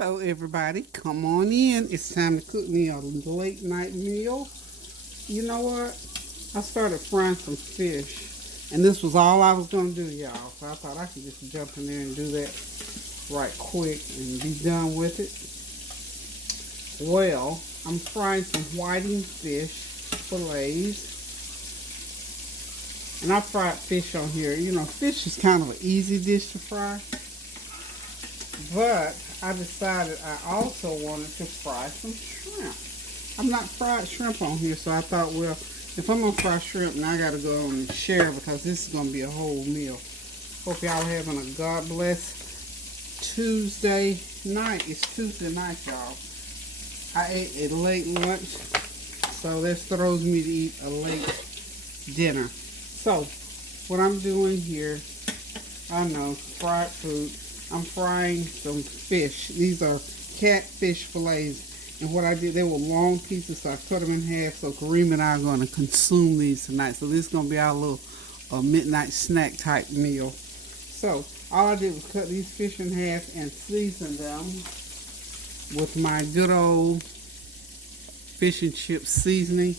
Hello everybody, come on in. It's time to cook me a late night meal. You know what? I started frying some fish and this was all I was going to do, y'all. So I thought I could just jump in there and do that right quick and be done with it. Well, I'm frying some whiting fish fillets. And I fried fish on here. You know, fish is kind of an easy dish to fry. But I decided I also wanted to fry some shrimp. I've not fried shrimp on here, so I thought, well, if I'm going to fry shrimp, now I got to go on and share because this is going to be a whole meal. Hope y'all having a God bless Tuesday night. It's Tuesday night, y'all. I ate a late lunch, so this throws me to eat a late dinner. So, what I'm doing here, I know, fried food. I'm frying some fish. These are catfish fillets. And what I did, they were long pieces, so I cut them in half. So Kareem and I are going to consume these tonight. So this is going to be our little midnight snack type meal. So all I did was cut these fish in half and season them with my good old fish and chip seasoning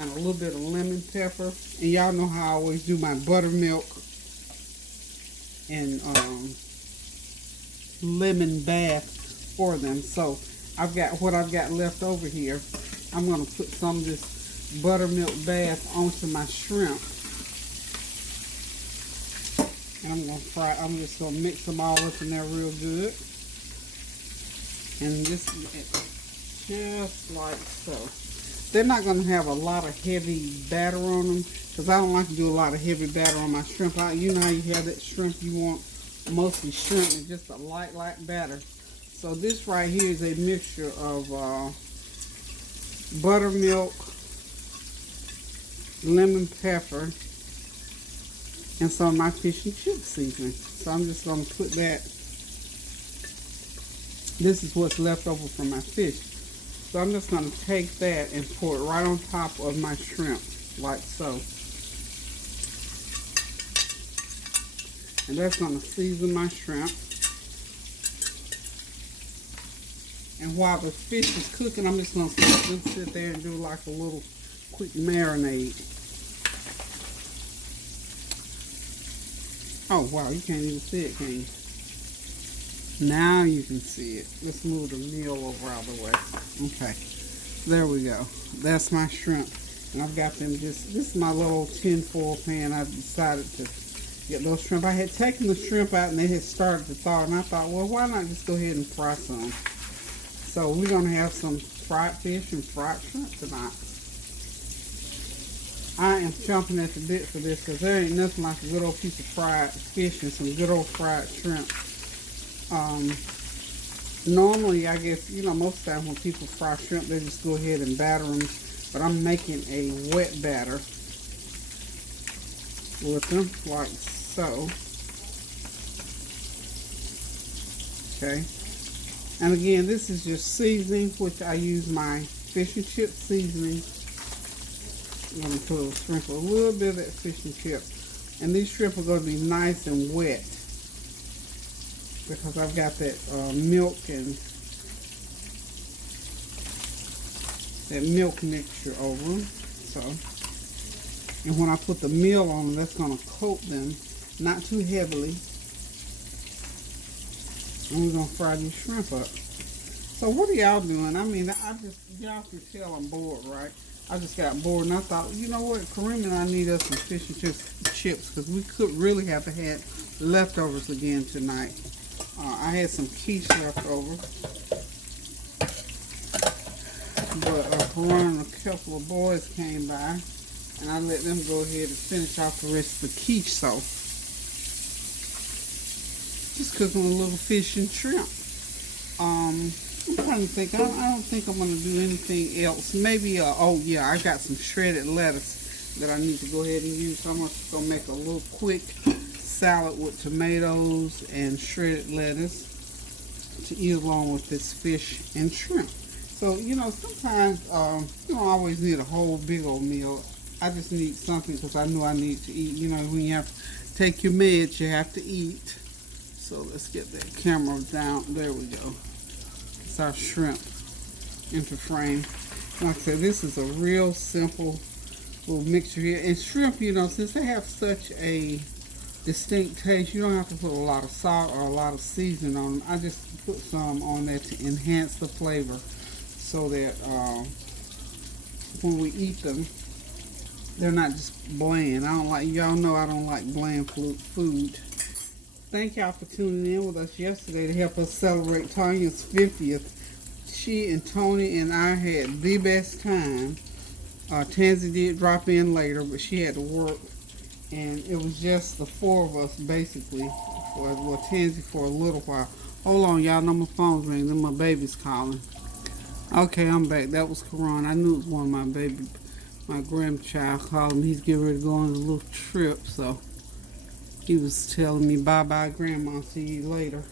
and a little bit of lemon pepper. And y'all know how I always do my buttermilk and lemon bath for them. So I've got what I've got left over here. I'm going to put some of this buttermilk bath onto my shrimp. And I'm just going to mix them all up in there real good. And just like so. They're not going to have a lot of heavy batter on them because I don't like to do a lot of heavy batter on my shrimp. You know how you have that shrimp you want mostly shrimp and just a light batter. So this right here is a mixture of buttermilk, lemon pepper, and some of my fish and chip seasoning. So I'm just going to put that. This is what's left over from my fish. So I'm just going to take that and pour it right on top of my shrimp, like so. And that's going to season my shrimp. And while the fish is cooking, I'm just going to sit there and do like a little quick marinade. Oh, wow, you can't even see it, can you? Now you can see it. Let's move the meal over out of the way. Okay, there we go. That's my shrimp. And I've got them this is my little tin foil pan. I decided to get those shrimp. I had taken the shrimp out and they had started to thaw, and I thought, well, why not just go ahead and fry some? So we're going to have some fried fish and fried shrimp tonight. I am chomping at the bit for this because there ain't nothing like a good old piece of fried fish and some good old fried shrimp. Normally, I guess, you know, most of the time when people fry shrimp, they just go ahead and batter them. But I'm making a wet batter with them, like so. Okay. And again, this is just seasoning, which I use my fish and chip seasoning. I'm going to sprinkle a little bit of that fish and chip. And these shrimp are going to be nice and wet because I've got that milk and that milk mixture over them. So, and when I put the meal on them, that's going to coat them, not too heavily. And we're going to fry these shrimp up. So what are y'all doing? I mean, y'all can tell I'm bored, right? I just got bored and I thought, you know what? Kareem and I need us some fish and chips because we could really have to have leftovers again tonight. I had some quiche left over. But Kareem and a couple of boys came by and I let them go ahead and finish off the rest of the quiche. So just cooking a little fish and shrimp. I'm trying to think. I don't think I'm going to do anything else. Maybe, oh yeah, I got some shredded lettuce that I need to go ahead and use. So I'm just going to make a little quick salad with tomatoes and shredded lettuce to eat along with this fish and shrimp. So, you know, sometimes you don't always need a whole big old meal. I just need something because I know I need to eat. You know, when you have to take your meds, you have to eat. So let's get that camera down. There we go. place our shrimp into frame. Like I said, this is a real simple little mixture here. And shrimp, you know, since they have such a distinct taste, you don't have to put a lot of salt or a lot of seasoning on them. I just put some on there to enhance the flavor so that when we eat them, they're not just bland. Y'all know I don't like bland food. Thank y'all for tuning in with us yesterday to help us celebrate Tanya's 50th. She and Tony and I had the best time. Tansy did drop in later, but she had to work. And it was just the four of us, basically. Tansy for a little while. Hold on, y'all know my phone's ringing. Then my baby's calling. Okay, I'm back. That was Karan. I knew it was one of my grandchild calling. He's getting ready to go on a little trip, so he was telling me, bye-bye, Grandma. See you later.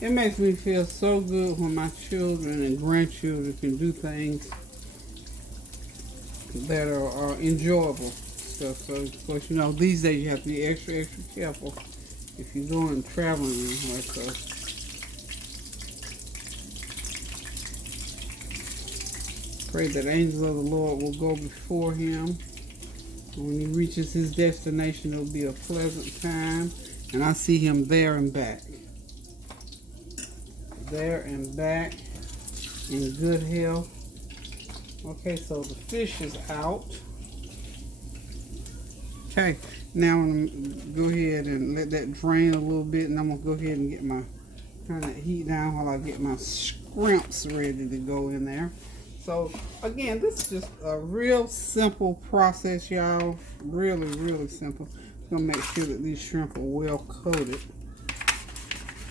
It makes me feel so good when my children and grandchildren can do things that are enjoyable stuff. So, of course, you know, these days you have to be extra, extra careful if you're going traveling anywhere. So, pray that angels of the Lord will go before him. When he reaches his destination, it'll be a pleasant time. And I see him there and back. There and back in good health. Okay, so the fish is out. Okay, now I'm going to go ahead and let that drain a little bit, and I'm going to go ahead and get my, turn that heat down while I get my scrimps ready to go in there. So, again, this is just a real simple process, y'all. Really, really simple. I'm going to make sure that these shrimp are well coated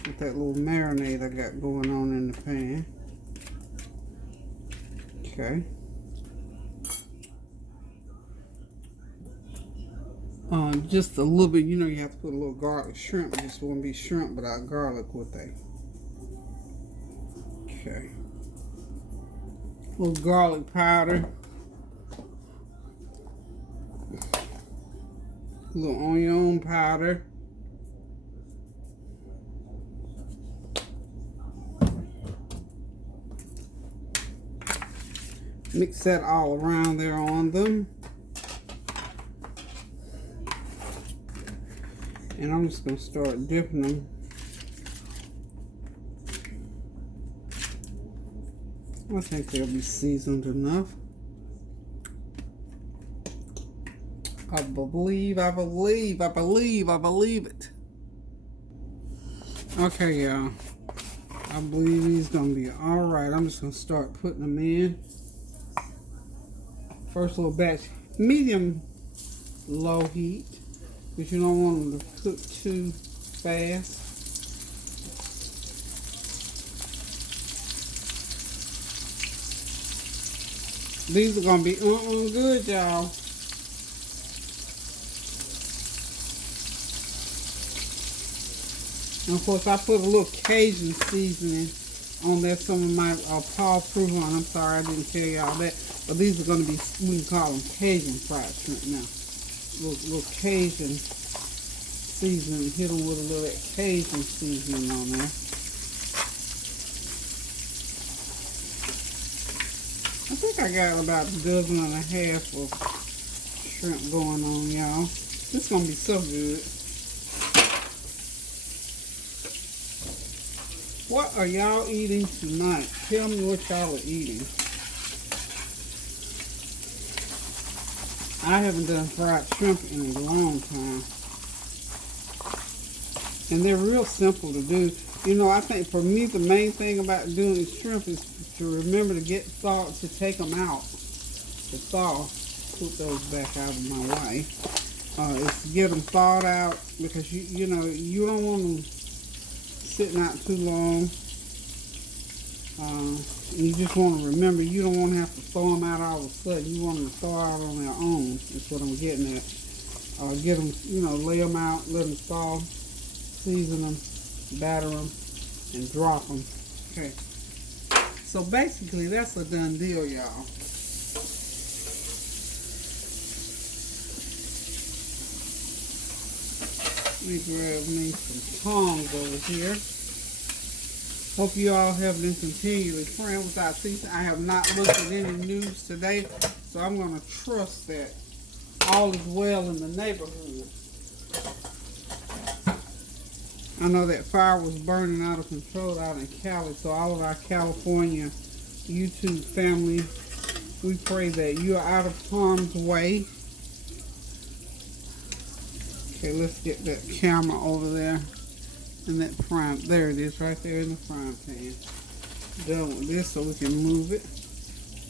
with that little marinade I got going on in the pan. Okay. Just a little bit, you know, you have to put a little garlic. Shrimp just won't be shrimp without garlic, would they? Okay. A little garlic powder. A little onion powder. Mix that all around there on them. And I'm just going to start dipping them. I think they'll be seasoned enough. I believe it. Okay, y'all. I believe he's going to be alright. I'm just going to start putting them in. First little batch, medium low heat, because you don't want them to cook too fast. These are going to be good, y'all. And of course, I put a little Cajun seasoning on there. Some of my Paul Provon. I'm sorry I didn't tell y'all that. But these are going to be, we can call them Cajun fried shrimp now. Little Cajun seasoning. Hit them with a little Cajun seasoning on there. I think I got about a dozen and a half of shrimp going on, y'all. This is going to be so good. What are y'all eating tonight? Tell me what y'all are eating. I haven't done fried shrimp in a long time. And they're real simple to do. You know, I think for me the main thing about doing shrimp is to remember to get thawed, to take them out. To thaw. Put those back out of my way. Is to get them thawed out, because you know, you don't want them sitting out too long. You just want to remember, you don't want to have to throw them out all of a sudden. You want them to thaw out on their own. That's what I'm getting at. Get them, you know, lay them out, let them thaw, season them, batter them, and drop them. Okay. So basically, that's a done deal, y'all. Let me grab me some tongs over here. Hope you all have been continually praying without ceasing. I have not looked at any news today, so I'm going to trust that all is well in the neighborhood. I know that fire was burning out of control out in Cali, so all of our California YouTube family, we pray that you are out of harm's way. Okay, let's get that camera over there. And that frying, there it is, right there in the frying pan. Done with this so we can move it.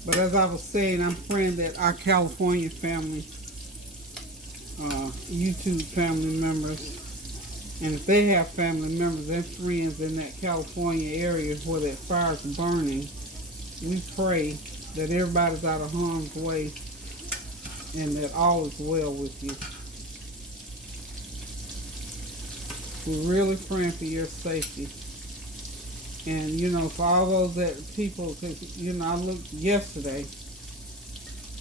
But as I was saying, I'm praying that our California family, YouTube family members, and if they have family members and friends in that California area where that fire's burning, we pray that everybody's out of harm's way and that all is well with you. We're really praying for your safety. And, you know, for all those that people, because, you know, I looked yesterday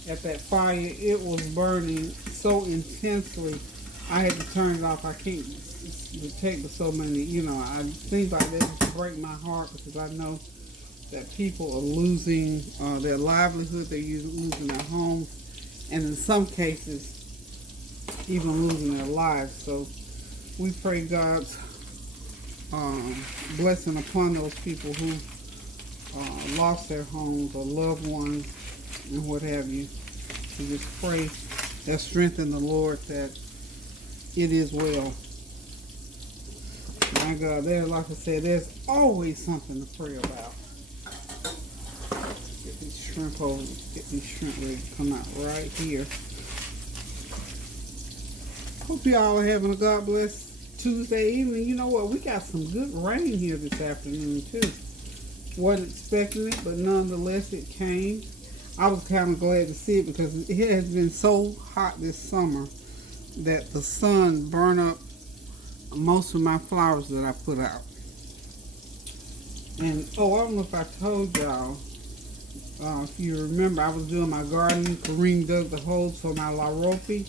at that fire. It was burning so intensely, I had to turn it off. I can't detect so many, you know, things like that just break my heart because I know that people are losing their livelihood, they're losing their homes, and in some cases, even losing their lives. So we pray God's blessing upon those people who lost their homes or loved ones and what have you. We just pray that strength in the Lord that it is well. My God, like I said, there's always something to pray about. Get these shrimp ready to come out right here. Hope y'all are having a God bless Tuesday evening. You know what? We got some good rain here this afternoon too. Wasn't expecting it, but nonetheless it came. I was kind of glad to see it because it has been so hot this summer that the sun burned up most of my flowers that I put out. And I don't know if I told y'all, if you remember, I was doing my gardening. Kareem dug the holes for my La Rope.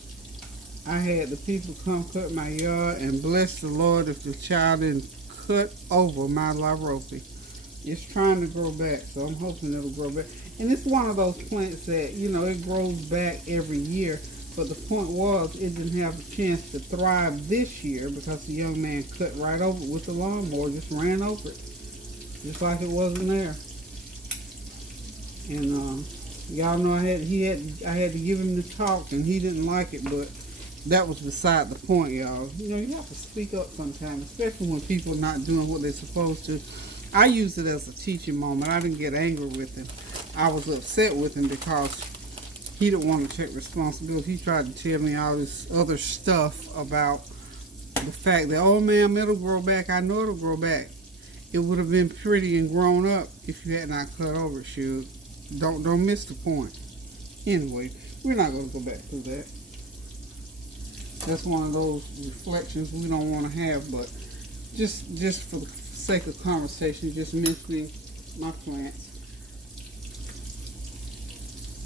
I had the people come cut my yard, and bless the Lord if the child didn't cut over my La Rope. It's trying to grow back, so I'm hoping it'll grow back. And it's one of those plants that, you know, it grows back every year. But the point was, it didn't have a chance to thrive this year because the young man cut right over it with the lawnmower, just ran over it, just like it wasn't there. And y'all know I had to give him the talk, and he didn't like it, but that was beside the point, y'all. You know, you have to speak up sometimes, especially when people are not doing what they're supposed to. I used it as a teaching moment. I didn't get angry with him. I was upset with him because he didn't want to take responsibility. He tried to tell me all this other stuff about the fact that, oh ma'am, it'll grow back. I know it'll grow back. It would have been pretty and grown up if you had not cut over it, Shug. Don't miss the point. Anyway, we're not going to go back through that. That's one of those reflections we don't want to have, but just for the sake of conversation, just mentioning my plants.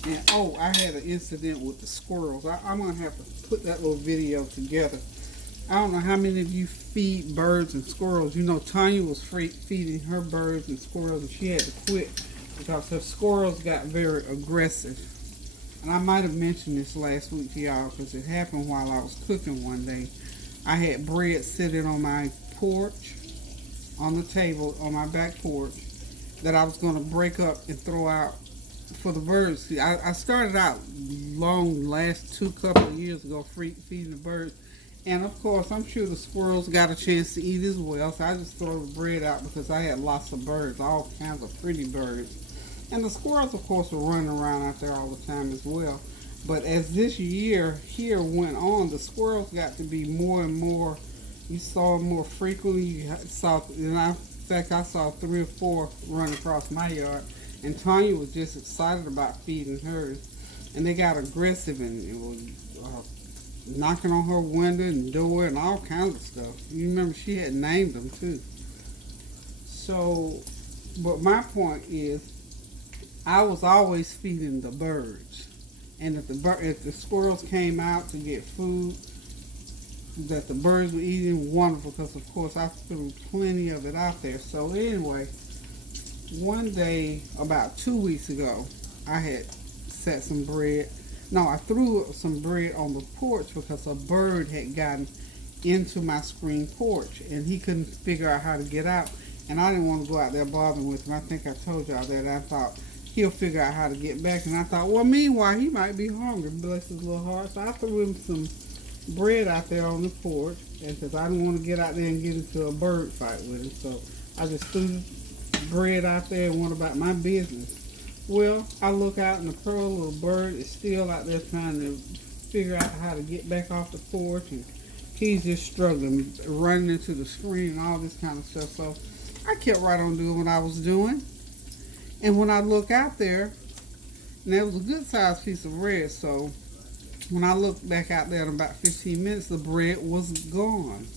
And I had an incident with the squirrels. I'm going to have to put that little video together. I don't know how many of you feed birds and squirrels. You know, Tanya was feeding her birds and squirrels, and she had to quit because her squirrels got very aggressive. And I might have mentioned this last week to y'all because it happened while I was cooking one day. I had bread sitting on my porch, on the table, on my back porch, that I was going to break up and throw out for the birds. See, I started out last couple of years ago feeding the birds. And of course, I'm sure the squirrels got a chance to eat as well. So I just throw the bread out because I had lots of birds, all kinds of pretty birds. And the squirrels, of course, were running around out there all the time as well. But as this year here went on, the squirrels got to be more and more. You saw them more frequently. In fact, I saw 3 or 4 run across my yard. And Tanya was just excited about feeding hers. And they got aggressive and it was knocking on her window and door and all kinds of stuff. You remember she had named them too. So, but my point is, I was always feeding the birds. And if the squirrels came out to get food, that the birds were eating. Wonderful, because of course I threw plenty of it out there. So anyway, one day about 2 weeks ago, I had set some bread. No, I threw some bread on the porch because a bird had gotten into my screen porch and he couldn't figure out how to get out. And I didn't want to go out there bothering with him. I think I told y'all that. I thought he'll figure out how to get back. And I thought, well, meanwhile, he might be hungry. Bless his little heart. So I threw him some bread out there on the porch. And because I didn't want to get out there and get into a bird fight with him. So I just threw the bread out there and went about my business. Well, I look out and the poor little bird is still out there trying to figure out how to get back off the porch. And he's just struggling, running into the screen and all this kind of stuff. So I kept right on doing what I was doing. And when I look out there, and that was a good sized piece of bread, so when I looked back out there in about 15 minutes, the bread was gone.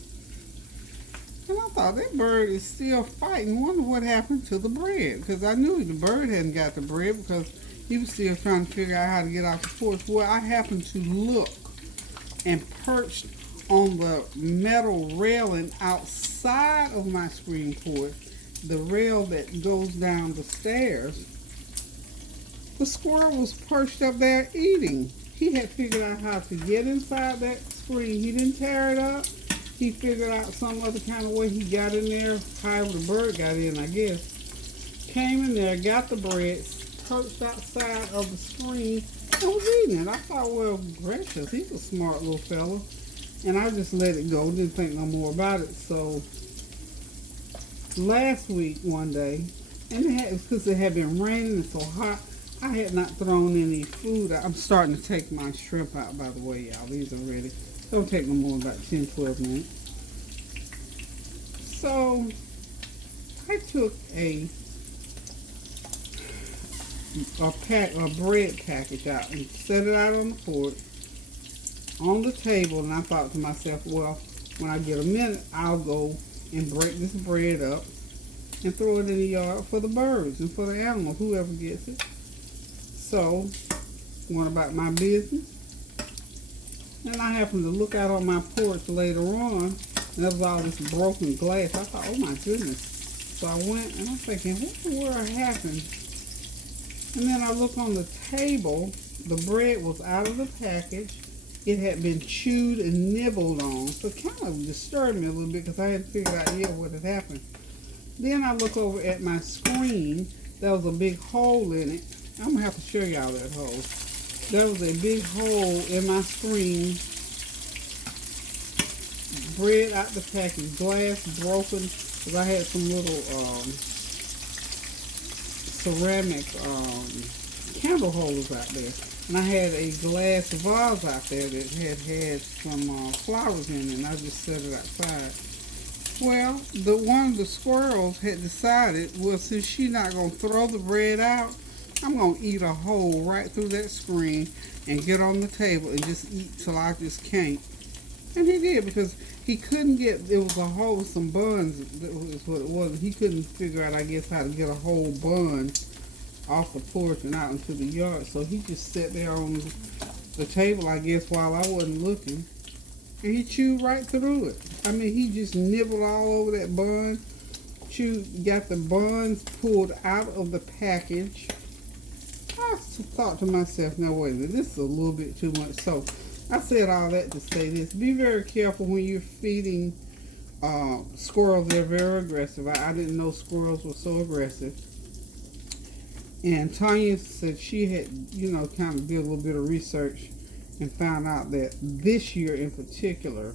And I thought, that bird is still fighting. Wonder what happened to the bread. Because I knew the bird hadn't got the bread because he was still trying to figure out how to get off the porch. Well, I happened to look and perched on the metal railing outside of my screen porch, the rail that goes down the stairs. The squirrel was perched up there eating. He had figured out how to get inside that screen. He didn't tear it up. He figured out some other kind of way he got in there. However the bird got in, I guess. Came in there, got the bread, perched outside of the screen, and was eating it. I thought, well, gracious, he's a smart little fella. And I just let it go, didn't think no more about it. So last week, one day, and it was because it had been raining and so hot, I had not thrown any food out. I'm starting to take my shrimp out, by the way, y'all. These are ready. Don't take no more than about 10, 12 minutes. So I took a bread package out and set it out on the porch, on the table, and I thought to myself, well, when I get a minute, I'll go and break this bread up and throw it in the yard for the birds and for the animals, whoever gets it. So, went about my business. And I happened to look out on my porch later on, and there was all this broken glass. I thought, oh my goodness. So I went, and I'm thinking, what in the world happened? And then I look on the table. The bread was out of the package. It had been chewed and nibbled on. So it kind of disturbed me a little bit because I hadn't figured out yet what had happened. Then I look over at my screen. There was a big hole in it. I'm going to have to show y'all that hole. There was a big hole in my screen. Bread out the package. Glass broken. Because I had some little ceramic candle holders out there. And I had a glass vase out there that had some flowers in it. And I just set it outside. Well, one of the squirrels had decided, well, since she's not going to throw the bread out, I'm going to eat a hole right through that screen and get on the table and just eat till I just can't. And he did, because he couldn't get, it was a hole with some buns, that was what it was. He couldn't figure out, I guess, how to get a whole bun off the porch and out into the yard. So he just sat there on the table, I guess, while I wasn't looking. And he chewed right through it. I mean, he just nibbled all over that bun. Got the buns pulled out of the package. I thought to myself, now wait a minute, this is a little bit too much. So I said all that to say this. Be very careful when you're feeding squirrels. They're very aggressive. I didn't know squirrels were so aggressive. And Tanya said she had, kind of did a little bit of research and found out that this year in particular,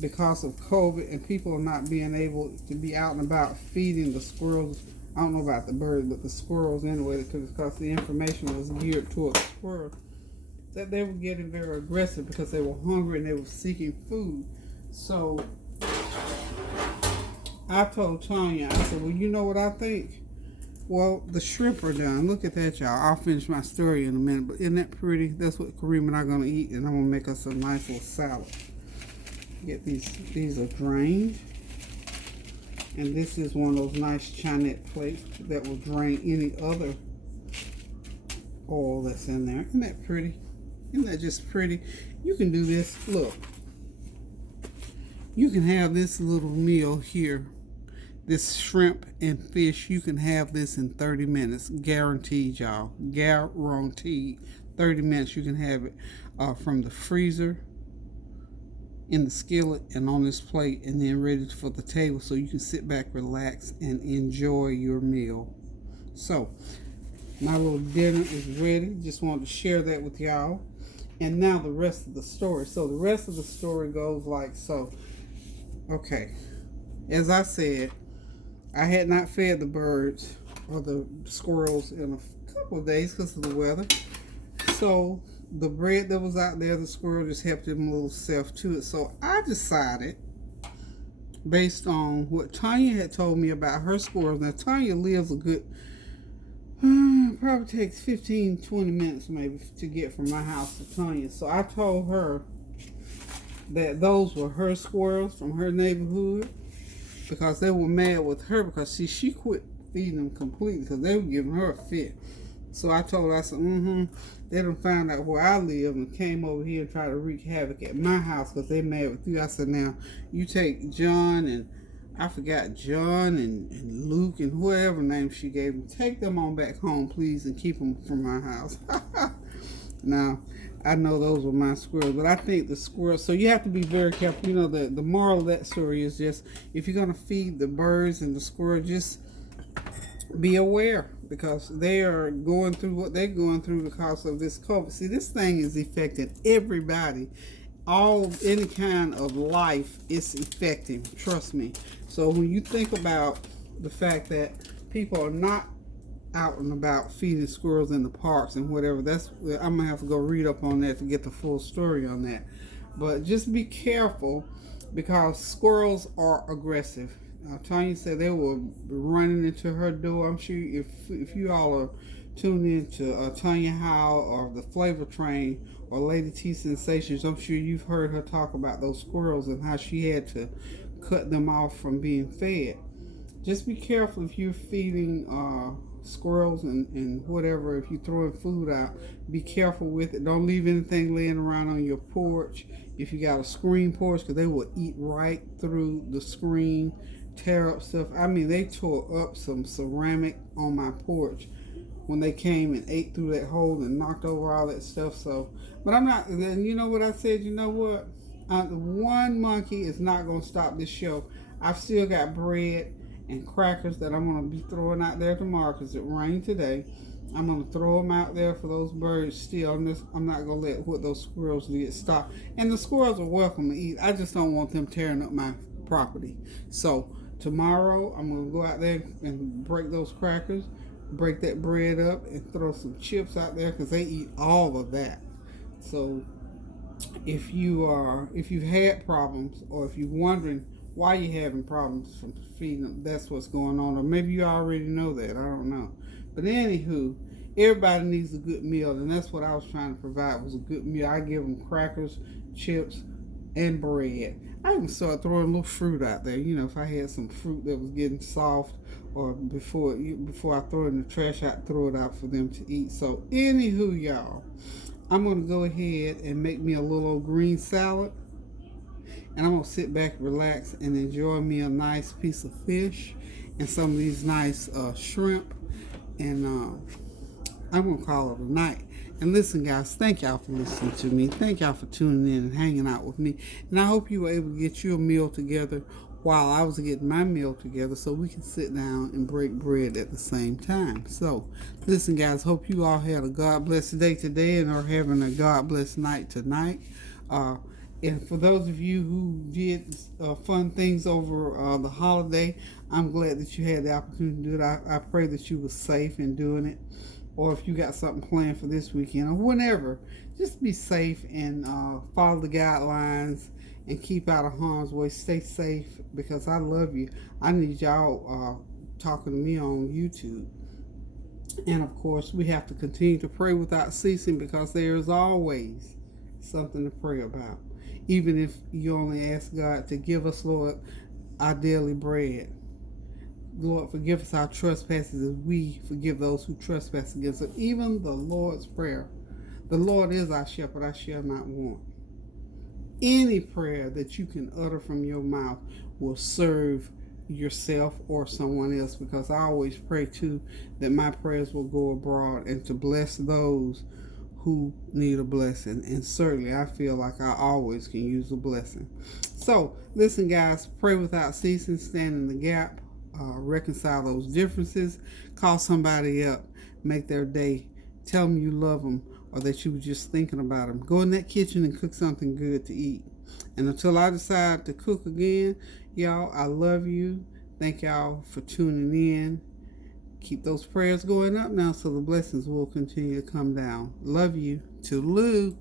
because of COVID and people not being able to be out and about feeding the squirrels, I don't know about the birds, but the squirrels anyway, because the information was geared towards squirrels, that they were getting very aggressive because they were hungry and they were seeking food. So I told Tanya, I said, well, you know what I think? Well, the shrimp are done. Look at that, y'all. I'll finish my story in a minute, but isn't that pretty? That's what Kareem and I are going to eat, and I'm going to make us a nice little salad. Get these are drained. And this is one of those nice Chinette plates that will drain any other oil that's in there. Isn't that pretty? Isn't that just pretty? You can do this. Look. You can have this little meal here, this shrimp and fish. You can have this in 30 minutes, guaranteed, y'all. Guaranteed. 30 minutes you can have it from the freezer in the skillet and on this plate, and then ready for the table so you can sit back, relax, and enjoy your meal. So my little dinner is ready. Just wanted to share that with y'all. And now the rest of the story. So the rest of the story goes like so. Okay, as I said, I had not fed the birds or the squirrels in a couple of days because of the weather. So the bread that was out there, the squirrel just helped him a little self to it. So I decided, based on what Tanya had told me about her squirrels. Now Tanya lives a good, probably takes 15-20 minutes maybe to get from my house to Tanya. So I told her that those were her squirrels from her neighborhood, because they were mad with her because she quit feeding them completely because they were giving her a fit. So I told her, I said, they done found out where I live and came over here and tried to wreak havoc at my house because they mad with you. I said, now, you take John and, I forgot, John and Luke and whoever name she gave them, take them on back home, please, and keep them from my house. Now, I know those were my squirrels, but I think the squirrels, so you have to be very careful. You know, the moral of that story is just, if you're going to feed the birds and the squirrel, just be aware, because they are going through what they're going through because of this COVID. See, this thing is affecting everybody. Any kind of life is affecting, trust me. So when you think about the fact that people are not out and about feeding squirrels in the parks and whatever, I'm gonna have to go read up on that to get the full story on that. But just be careful, because squirrels are aggressive. Tanya said they were running into her door. I'm sure if you all are tuned in to Tanya Howe or the Flavor Train or Lady T Sensations, I'm sure you've heard her talk about those squirrels and how she had to cut them off from being fed. Just be careful if you're feeding squirrels and whatever. If you're throwing food out, be careful with it. Don't leave anything laying around on your porch. If you got a screen porch, because they will eat right through the screen, tear up stuff. I mean, they tore up some ceramic on my porch when they came and ate through that hole and knocked over all that stuff. So, but I'm not, then you know what I said, you know what? One monkey is not going to stop this show. I've still got bread and crackers that I'm going to be throwing out there tomorrow because it rained today. I'm going to throw them out there for those birds still. I'm not going to let what those squirrels did stop. And the squirrels are welcome to eat. I just don't want them tearing up my property. So tomorrow I'm going to go out there and break those crackers, break that bread up, and throw some chips out there because they eat all of that. So if you've had problems, or if you're wondering why you're having problems from feeding them, that's what's going on. Or maybe you already know that. I don't know. But anywho, everybody needs a good meal, and that's what I was trying to provide, was a good meal. I give them crackers, chips, and bread. I even started throwing a little fruit out there. You know, if I had some fruit that was getting soft, or before I throw it in the trash, I'd throw it out for them to eat. So anywho, y'all, I'm going to go ahead and make me a little old green salad. And I'm going to sit back, relax, and enjoy me a nice piece of fish and some of these nice shrimp. And I'm going to call it a night. And listen, guys, thank y'all for listening to me. Thank y'all for tuning in and hanging out with me. And I hope you were able to get your meal together while I was getting my meal together, so we can sit down and break bread at the same time. So, listen, guys, hope you all had a God-blessed day today and are having a God-blessed night tonight. And for those of you who did fun things over the holiday, I'm glad that you had the opportunity to do it. I pray that you were safe in doing it. Or if you got something planned for this weekend or whenever, just be safe and follow the guidelines and keep out of harm's way. Stay safe, because I love you. I need y'all talking to me on YouTube. And of course, we have to continue to pray without ceasing, because there is always something to pray about. Even if you only ask God to give us, Lord, our daily bread. Lord, forgive us our trespasses as we forgive those who trespass against us. Even the Lord's Prayer. The Lord is our shepherd, I shall not want. any prayer that you can utter from your mouth will serve yourself or someone else, because I always pray too that my prayers will go abroad and to bless those who need a blessing. And certainly I feel like I always can use a blessing. So listen, guys, pray without ceasing, stand in the gap, reconcile those differences, call somebody up, make their day, tell them you love them or that you were just thinking about them. Go in that kitchen and cook something good to eat. And until I decide to cook again, y'all, I love you. Thank y'all for tuning in. Keep those prayers going up now so the blessings will continue to come down. Love you. Toodaloo.